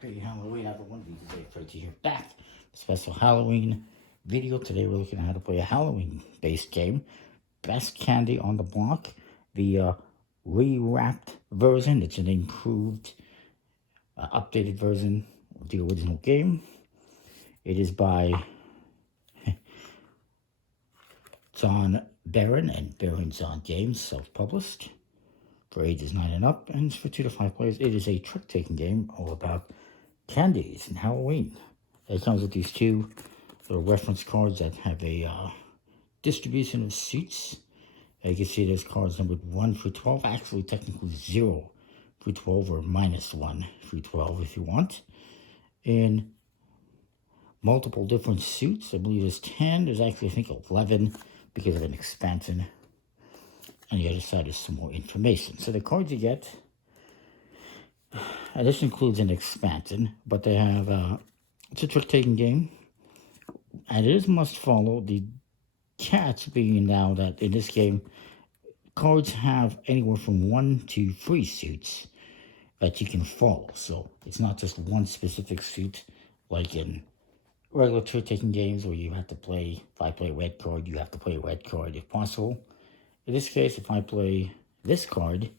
Happy Halloween, everyone. These are great to hear back. Special Halloween video. Today we're looking at how to play a Halloween-based game. Best candy on the block. The Rewrapped version. It's an improved, updated version of the original game. It is by John Barron and Barron's on Games, self-published. For ages 9 and up, and for 2 to 5 players. It is a trick-taking game all about candies and Halloween. It comes with these two little reference cards that have a distribution of suits. You can see there's cards numbered 1 through 12, actually technically 0 through 12, or -1 through 12 if you want. In multiple different suits, I believe there's 10, there's actually I think 11 because of an expansion. On the other side is some more information. So the cards you get, and this includes an expansion, but they have, it's a trick-taking game, and it is must follow. The catch being now that in this game, cards have anywhere from 1 to 3 suits that you can follow. So it's not just one specific suit, like in regular trick-taking games where you have to play, if I play a red card, you have to play a red card if possible. In this case, if I play this card,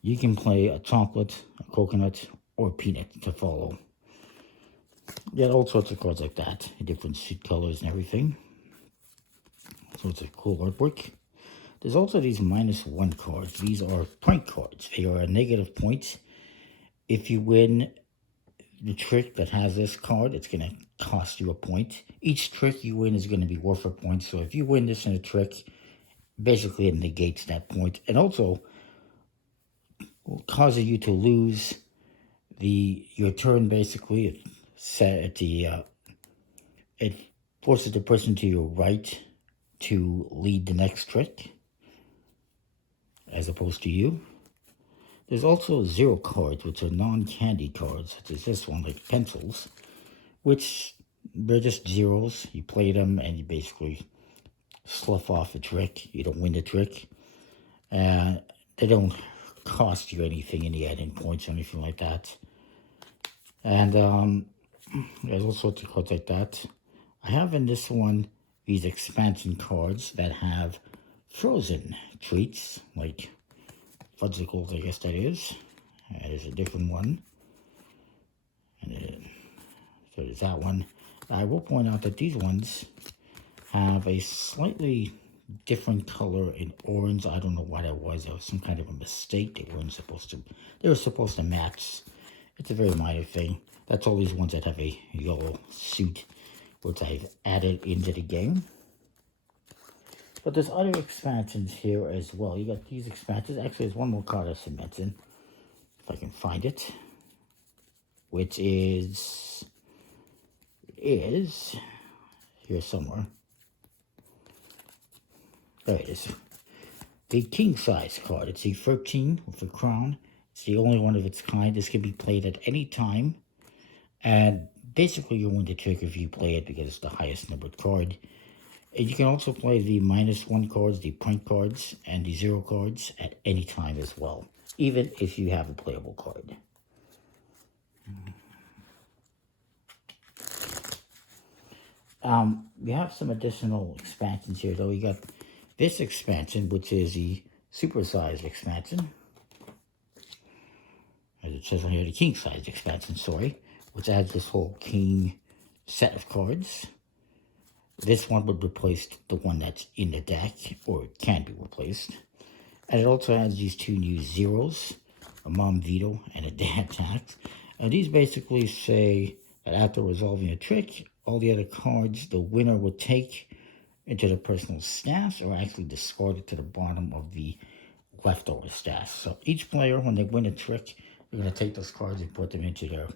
you can play a chocolate, a coconut, or a peanut to follow. You got all sorts of cards like that, different suit colors and everything. All sorts of cool artwork. There's also these -1 cards. These are point cards. They are a negative point. If you win the trick that has this card, it's going to cost you a point. Each trick you win is going to be worth a point. So if you win this in a trick, basically it negates that point, and also causes you to lose your turn. Basically, it forces the person to your right to lead the next trick, as opposed to you. There's also 0 cards, which are non-candy cards, such as this one, like pencils, which they're just zeros. You play them, and you basically slough off a trick. You don't win the trick. They don't cost you anything in the adding points or anything like that. And there's all sorts of cards like that. I have in this one these expansion cards that have frozen treats, like fudgicles, I guess that is. There's a different one. And so there's that one. I will point out that these ones have a slightly different color in orange. I don't know what it was. It was some kind of a mistake. They were supposed to match. It's a very minor thing. That's all these ones that have a yellow suit, which I've added into the game. But there's other expansions here as well. You got these expansions. Actually, there's one more card I should mention, if I can find it, which is here somewhere. There it is. The king size card. It's a 13 with a crown. It's the only one of its kind. This can be played at any time. And basically you win the trick if you play it because it's the highest numbered card. And you can also play the -1 cards, the point cards, and the 0 cards at any time as well, even if you have a playable card. We have some additional expansions here, though. You got this expansion, which is the super-sized expansion. As it says on here, the king-sized expansion, sorry, which adds this whole king set of cards. This one would replace the one that's in the deck, or it can be replaced. And it also has these 2 new zeros, a mom veto and a dad tax. And these basically say that after resolving a trick, all the other cards the winner would take into the personal stash, or actually discard it to the bottom of the leftover stash. So each player, when they win a trick, they're going to take those cards and put them into their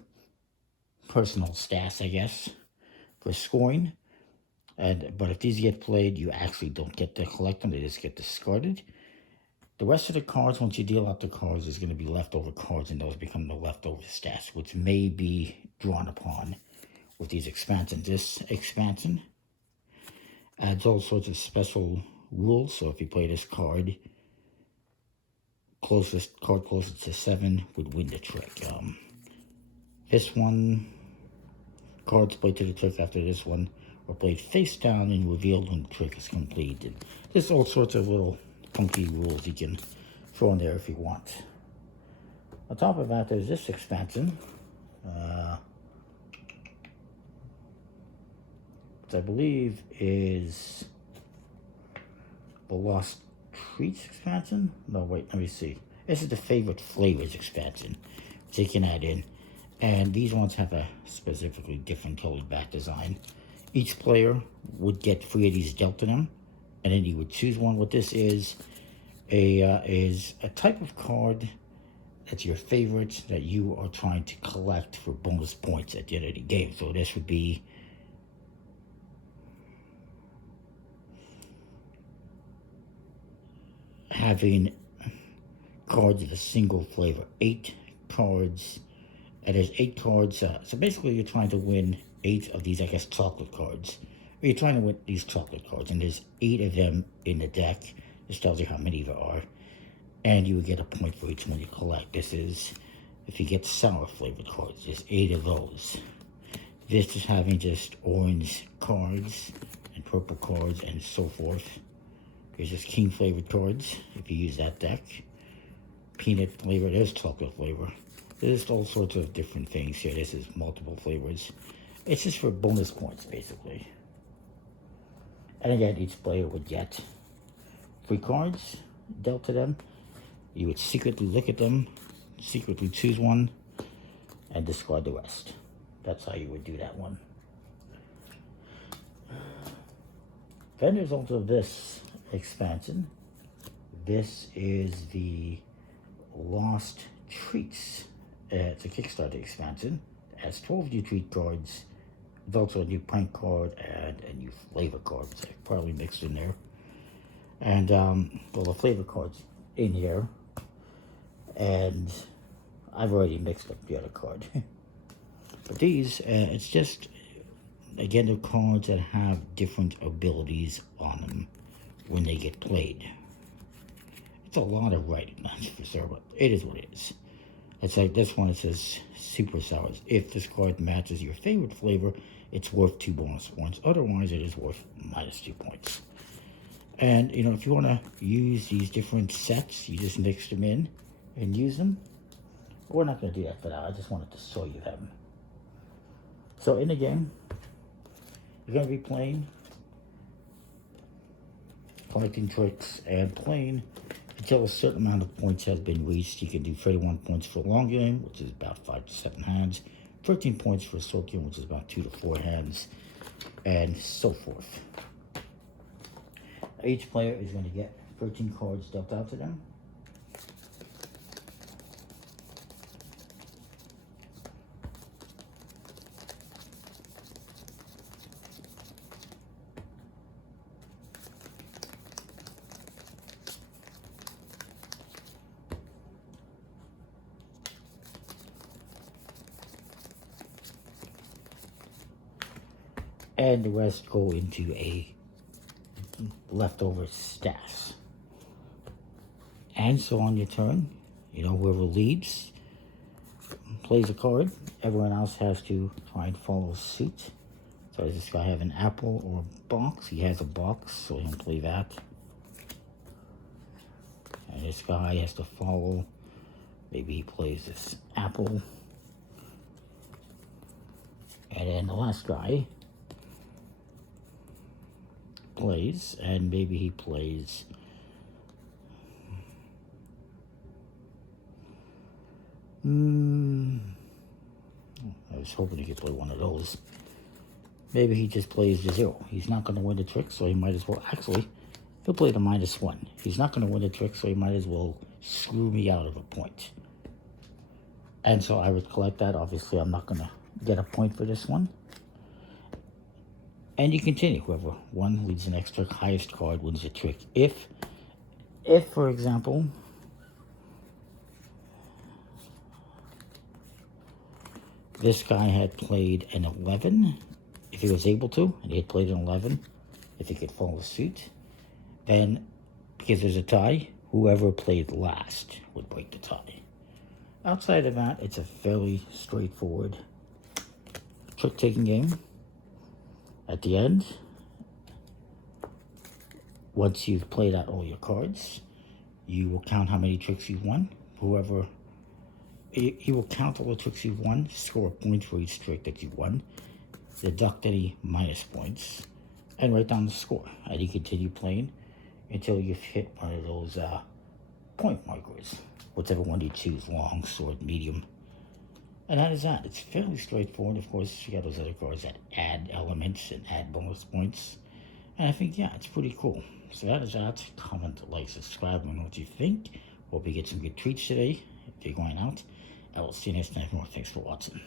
personal stash, I guess, for scoring. But if these get played, you actually don't get to collect them. They just get discarded. The rest of the cards, once you deal out the cards, is going to be leftover cards, and those become the leftover stash, which may be drawn upon with these expansions. This expansion adds all sorts of special rules. So if you play this card, card closest to 7 would win the trick. This one, cards played to the trick after this one are played face down and revealed when the trick is completed. There's all sorts of little funky rules you can throw in there if you want. On top of that, there's this expansion, which I believe is the Lost Treats expansion. No, wait, let me see. This is the Favorite Flavors expansion, which you can add in. And these ones have a specifically different colored back design. Each player would get 3 of these dealt to them, and then you would choose one. What this is a type of card that's your favorite that you are trying to collect for bonus points at the end of the game. So this would be having cards of a single flavor. 8 cards. And there's 8 cards. So basically you're trying to win 8 of these, I guess, chocolate cards. Or you're trying to win these chocolate cards. And there's 8 of them in the deck. This tells you how many there are. And you would get a point for each one you collect. This is, if you get sour flavored cards, there's 8 of those. This is having just orange cards and purple cards and so forth. There's just king flavored cards, if you use that deck. Peanut flavor, there's chocolate flavor. There's all sorts of different things here. This is multiple flavors. It's just for bonus points, basically. And again, each player would get 3 cards dealt to them. You would secretly look at them, secretly choose one, and discard the rest. That's how you would do that one. Then there's also this expansion. This is the Lost Treats. It's a Kickstarter expansion. It has 12 new treat cards. There's also a new prank card and a new flavor card, which I probably mixed in there. And, well, the flavor card's in here. And I've already mixed up the other card. But these, it's just, again, they're cards that have different abilities on them when they get played. It's a lot of writing, that's for sure, but it is what it is. It's like this one, it says super sours. If this card matches your favorite flavor, it's worth 2 bonus points. Otherwise, it is worth -2 points. And, you know, if you want to use these different sets, you just mix them in and use them. We're not going to do that for now. I just wanted to show you them. So in the game, you're going to be playing, collecting tricks, and playing until a certain amount of points has been reached. You can do 31 points for a long game, which is about 5 to 7 hands, 13 points for a short game, which is about 2 to 4 hands, and so forth. Each player is going to get 13 cards dealt out to them. And the rest go into a leftover stash. And so on your turn, you know, whoever leads plays a card. Everyone else has to try and follow suit. So does this guy have an apple or a box? He has a box, so he'll play that. And this guy has to follow. Maybe he plays this apple. And then the last guy plays, and maybe he plays I was hoping he could play one of those. Maybe he just plays the 0. He's not going to win the trick, so he might as well, actually, he'll play the -1. He's not going to win the trick, so he might as well screw me out of a point. And so I would collect that. Obviously, I'm not going to get a point for this one. And you continue. Whoever one leads the next trick, highest card wins the trick. If for example, this guy had played an 11, if he was able to, and he had played an 11, if he could follow suit, then, because there's a tie, whoever played last would break the tie. Outside of that, it's a fairly straightforward trick-taking game. At the end, once you've played out all your cards, you will count how many tricks you've won. Whoever, you will count all the tricks you've won, score a point for each trick that you won, deduct any minus points, and write down the score. And you continue playing until you've hit one of those point markers, whichever one you choose, long, short, medium. And that is that. It's fairly straightforward. Of course, you got those other cards that add elements and add bonus points. And I think, yeah, it's pretty cool. So that is that. Comment, like, subscribe, and know what you think. Hope you get some good treats today if you're going out. I will see you next time. More. Thanks for watching.